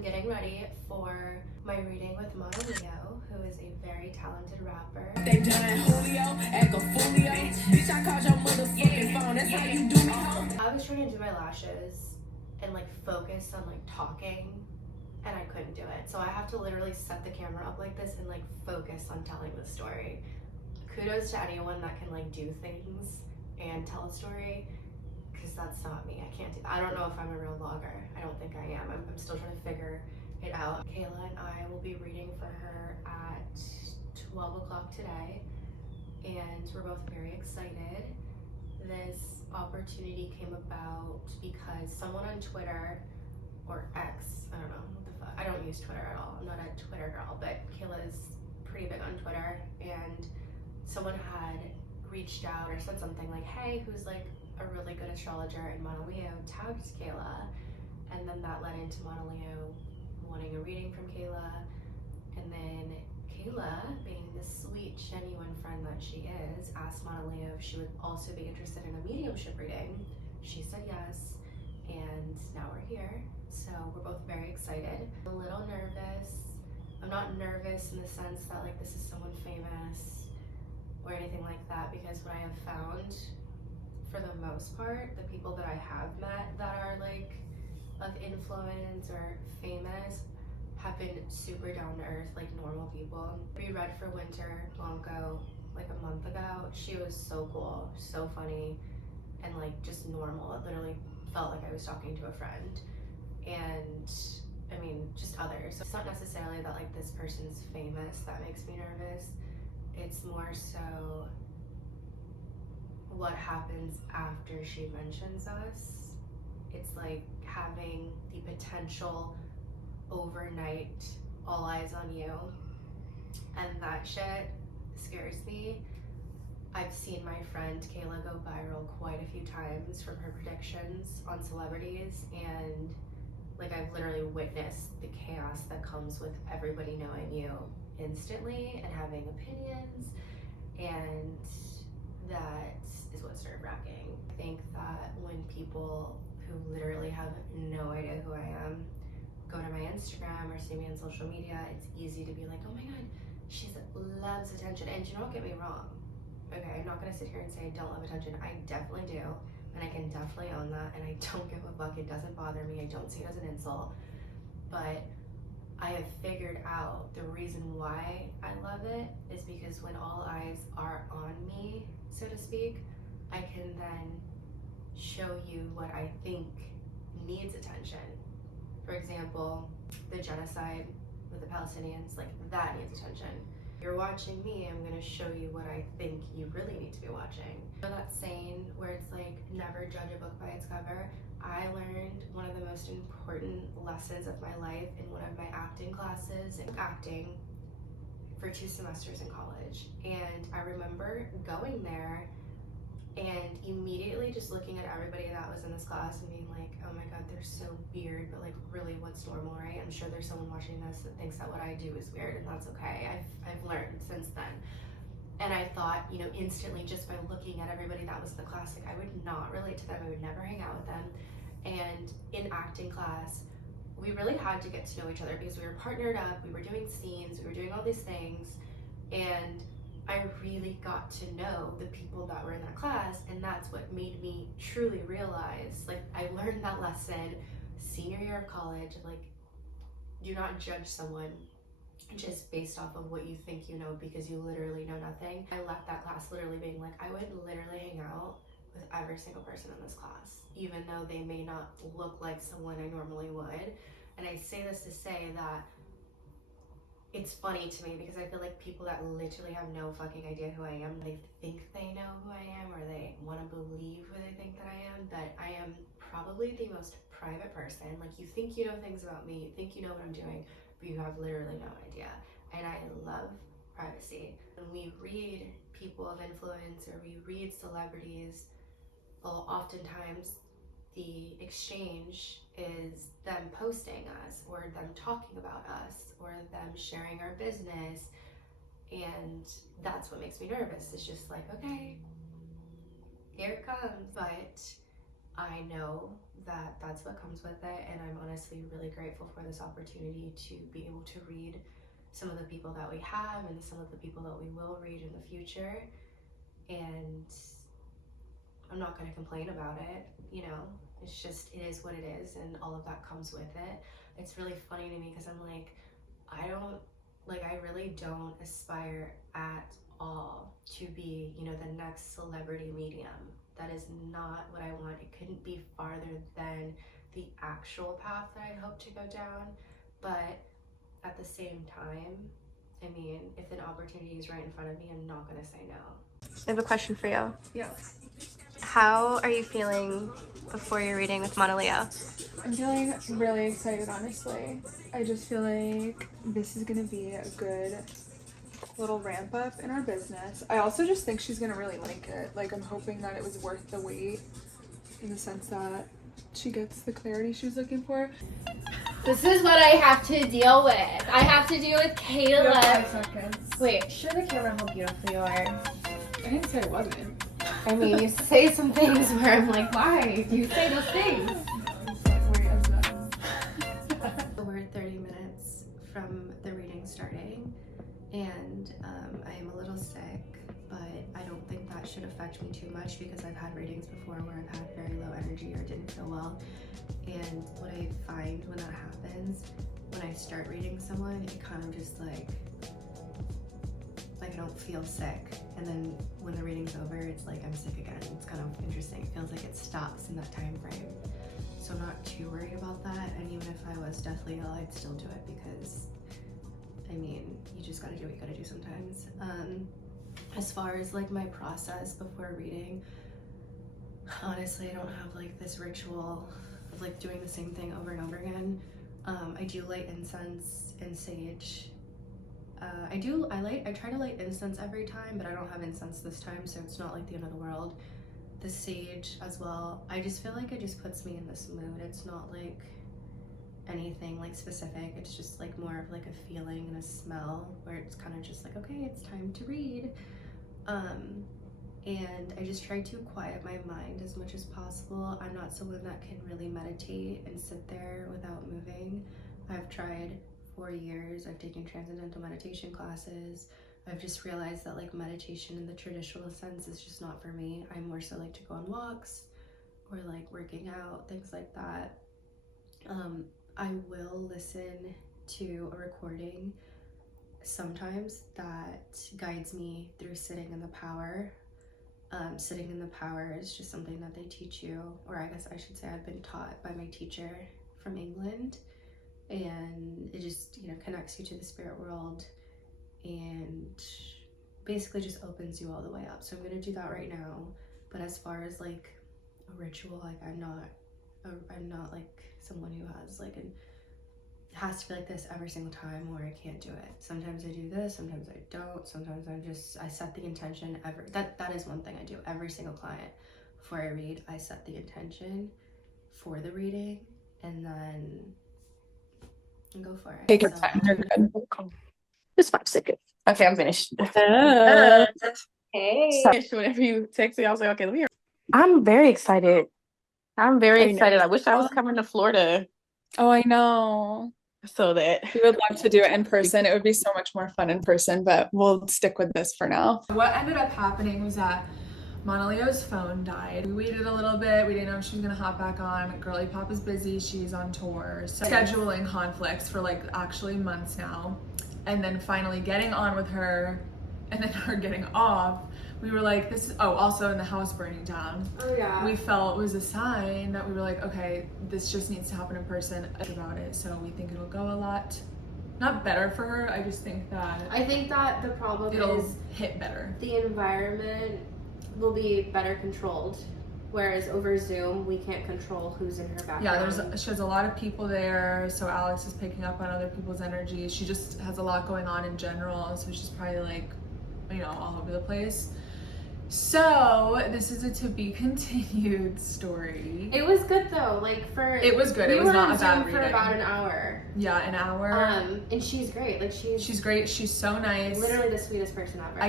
I'm getting ready for my reading with Monaleo, who is a very talented rapper. They done Julio, Ecofolio. Bitch, I called your motherfucking phone. That's how you do me, ho. I was trying to do my lashes and like focus on like talking, and I couldn't do it. So I have to literally set the camera up like this and like focus on telling the story. Kudos to anyone that can like do things and tell a story, because that's not me. I can't do that. I don't know if I'm a real vlogger. I don't think I am. I'm still trying to figure it out. Kayla and I will be reading for her at 12 o'clock today, and we're both very excited. This opportunity came about because someone on Twitter, or X, I don't know what the fuck, I don't use Twitter at all. I'm not a Twitter girl, but Kayla's pretty big on Twitter, and someone had reached out or said something like, hey, who's like a really good astrologer, and Monaleo tagged Kayla, and then that led into Monaleo wanting a reading from Kayla, and then Kayla, being the sweet, genuine friend that she is, asked Monaleo if she would also be interested in a mediumship reading. She said yes, and now we're here. So we're both very excited. I'm a little nervous. I'm not nervous in the sense that like this is someone famous or anything like that, because what I have found, for the most part, the people that I have met that are like of influence or famous have been super down to earth, like normal people. We read for Winter Blanco like a month ago. She was so cool, so funny, and like just normal. It literally felt like I was talking to a friend. And I mean, just others. So it's not necessarily that like this person's famous that makes me nervous. It's more so what happens after she mentions us. It's like having the potential overnight all eyes on you, and that shit scares me. I've seen my friend Kayla go viral quite a few times from her predictions on celebrities, and like I've literally witnessed the chaos that comes with everybody knowing you instantly and having opinions, and that is what's nerve-wracking. I think that when people who literally have no idea who I am go to my Instagram or see me on social media, it's easy to be like, oh my god, she loves attention. And do not get me wrong, okay? I'm not gonna sit here and say I don't love attention. I definitely do, and I can definitely own that, and I don't give a fuck. It doesn't bother me. I don't see it as an insult. But I have figured out the reason why I love it is because when all eyes are on me, so to speak, I can then show you what I think needs attention. For example, the genocide with the Palestinians, like that needs attention. You're watching me, I'm gonna show you what I think you really need to be watching. You know that saying where it's like, never judge a book by its cover? I learned one of the most important lessons of my life in one of my acting classes, acting for 2 semesters in college. And I remember going there and immediately just looking at everybody that was in this class and being like, oh my god, they're so weird, but like really what's normal, right? I'm sure there's someone watching this that thinks that what I do is weird, and that's okay. I've learned since then. And I thought, you know, instantly just by looking at everybody that was in the class, like I would not relate to them, I would never hang out with them. And in acting class, we really had to get to know each other because we were partnered up, we were doing scenes, we were doing all these things, and I really got to know the people that were in that class, and that's what made me truly realize, like I learned that lesson senior year of college, like do not judge someone just based off of what you think you know, because you literally know nothing. I left that class literally being like, I would literally hang out with every single person in this class, even though they may not look like someone I normally would. And I say this to say that it's funny to me because I feel like people that literally have no fucking idea who I am, they think they know who I am, or they want to believe who they think that I am, that I am probably the most private person. Like you think you know things about me, you think you know what I'm doing, but you have literally no idea. And I love privacy. When we read people of influence or we read celebrities, well, oftentimes the exchange is them posting us or them talking about us or them sharing our business, and that's what makes me nervous. It's just like, okay, here it comes. But I know that that's what comes with it, and I'm honestly really grateful for this opportunity to be able to read some of the people that we have and some of the people that we will read in the future. And I'm not going to complain about it, you know. It's just, it is what it is, and all of that comes with it. It's really funny to me because I'm like, I really don't aspire at all to be, you know, the next celebrity medium. That is not what I want. It couldn't be farther than the actual path that I hope to go down. But at the same time, I mean, if an opportunity is right in front of me, I'm not going to say no. I have a question for you. Yeah. How are you feeling before your reading with Monaleo? I'm feeling really excited, honestly. I just feel like this is gonna be a good little ramp up in our business. I also just think she's gonna really like it. Like, I'm hoping that it was worth the wait in the sense that she gets the clarity she was looking for. This is what I have to deal with. I have to deal with Kayla. 5 seconds. Wait, show the camera how beautiful you are. I didn't say it wasn't. I mean, you say some things where I'm like, why do you say those things? Wait, I'm done. We're 30 minutes from the reading starting, and I am a little sick, but I don't think that should affect me too much because I've had readings before where I've had very low energy or didn't feel well. And what I find when that happens, when I start reading someone, it kind of just like I don't feel sick, and then when the reading's over, it's like I'm sick again. It's kind of interesting. It feels like it stops in that time frame. So I'm not too worried about that, and even if I was deathly ill, I'd still do it because, I mean, you just gotta do what you gotta do sometimes. As far as like my process before reading, honestly, I don't have like this ritual of like doing the same thing over and over again. I do light incense and sage. I try to light incense every time, but I don't have incense this time, so it's not like the end of the world. The sage as well, I just feel like it just puts me in this mood. It's not like anything like specific, it's just like more of like a feeling and a smell where it's kind of just like, okay, it's time to read. And I just try to quiet my mind as much as possible. I'm not someone that can really meditate and sit there without moving. I've tried for years. I've taken transcendental meditation classes. I've just realized that like meditation in the traditional sense is just not for me. I more so like to go on walks or like working out, things like that. I will listen to a recording sometimes that guides me through sitting in the power. Sitting in the power is just something that they teach you, or I guess I should say I've been taught by my teacher from England. And it just, you know, connects you to the spirit world and basically just opens you all the way up. So I'm gonna do that right now. But as far as like a ritual, like I'm not like someone who has like it has to be like this every single time, or I can't do it. Sometimes I do this, sometimes I don't. Sometimes I set the intention that is one thing I do every single client before I read. I set the intention for the reading and then and go for it. Take your time. You're good. Just 5 seconds. Okay, I'm finished. Hey. Whenever you text me, I was like, okay, let me hear. I'm very excited. I'm very excited. I wish I was coming to Florida Oh, I know. so that We would love to do it in person. It would be so much more fun in person, but we'll stick with this for now. What ended up happening was that Monaleo's phone died. We waited a little bit. We didn't know if she was gonna hop back on. Girly Pop is busy. She's on tour. So scheduling conflicts for like actually months now. And then finally getting on with her and then her getting off. We were like, this is, oh, also in the house burning down. Oh yeah. We felt it was a sign that we were like, okay, this just needs to happen in person about it. So we think it'll go a lot, not better for her. I just think that I think that the problem it'll is hit better. the environment will be better controlled, whereas over Zoom we can't control who's in her background. Yeah, she has a lot of people there, so Alex is picking up on other people's energy. She just has a lot going on in general, so she's probably like, you know, all over the place. So this is a to be continued story. It was good though, like It was good. We It was were not on a bad Zoom for reading. about an hour. Yeah, an hour. And she's great. Like she's She's great. She's so nice. literally the sweetest person ever.